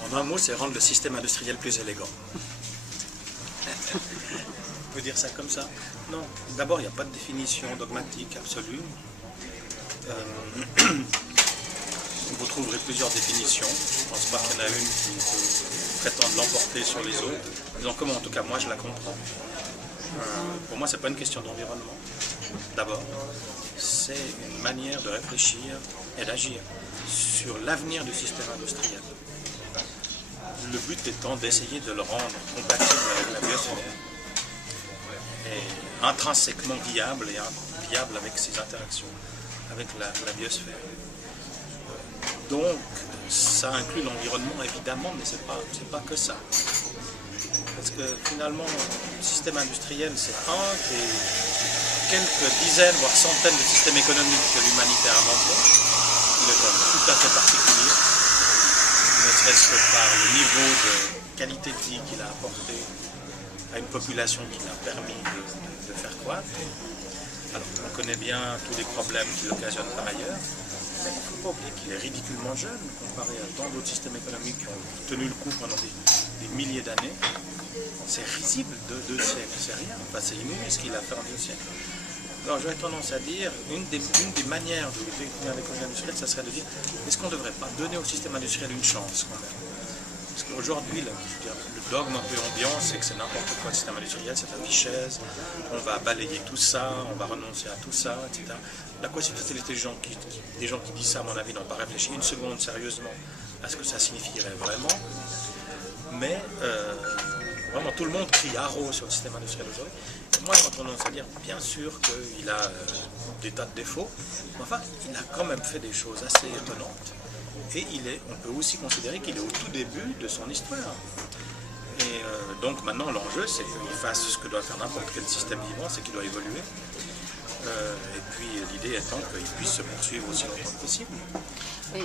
En un mot, c'est rendre le système industriel plus élégant. On peut dire ça comme ça? Non. D'abord, il n'y a pas de définition dogmatique absolue. Vous trouverez plusieurs définitions. Je ne pense pas qu'il y en a une qui peut prétendre l'emporter sur les autres. Disons comment, en tout cas, moi, je la comprends. Pour moi, ce n'est pas une question d'environnement. D'abord, c'est une manière de réfléchir et d'agir sur l'avenir du système industriel. Le but étant d'essayer de le rendre compatible avec la biosphère et intrinsèquement viable et viable avec ses interactions avec la biosphère. Donc, ça inclut l'environnement évidemment, mais c'est pas que ça. Parce que finalement, le système industriel, c'est un des quelques dizaines, voire centaines de systèmes économiques que l'humanité a inventés. Il est tout à fait particulier, ne serait-ce que par le niveau de qualité de vie qu'il a apporté à une population qui l'a permis de faire croître. Alors, on connaît bien tous les problèmes qu'il occasionne par ailleurs, mais il ne faut pas oublier qu'il est ridiculement jeune comparé à tant d'autres systèmes économiques qui ont tenu le coup pendant des milliers d'années. C'est risible de 2 siècles, c'est rien, enfin, c'est inouï ce qu'il a fait en 2 siècles. Alors j'aurais tendance à dire, une des manières de définir l'économie industrielle, ça serait de dire, est-ce qu'on ne devrait pas donner au système industriel une chance quand même? Parce qu'aujourd'hui, le dogme un peu ambiant, c'est que c'est n'importe quoi le système industriel, c'est la vichez, on va balayer tout ça, on va renoncer à tout ça, etc. La quasi-totalité des gens qui disent ça, à mon avis, n'ont pas réfléchi une seconde sérieusement à ce que ça signifierait vraiment. Mais vraiment, tout le monde crie haro sur le système industriel aujourd'hui. Moi, j'ai tendance à dire, bien sûr qu'il a des tas de défauts, mais enfin, il a quand même fait des choses assez étonnantes. Et on peut aussi considérer qu'il est au tout début de son histoire. Et donc maintenant, l'enjeu, c'est qu'il fasse ce que doit faire n'importe quel système vivant, c'est qu'il doit évoluer. Et puis l'idée étant qu'il puisse se poursuivre aussi longtemps que possible. Oui.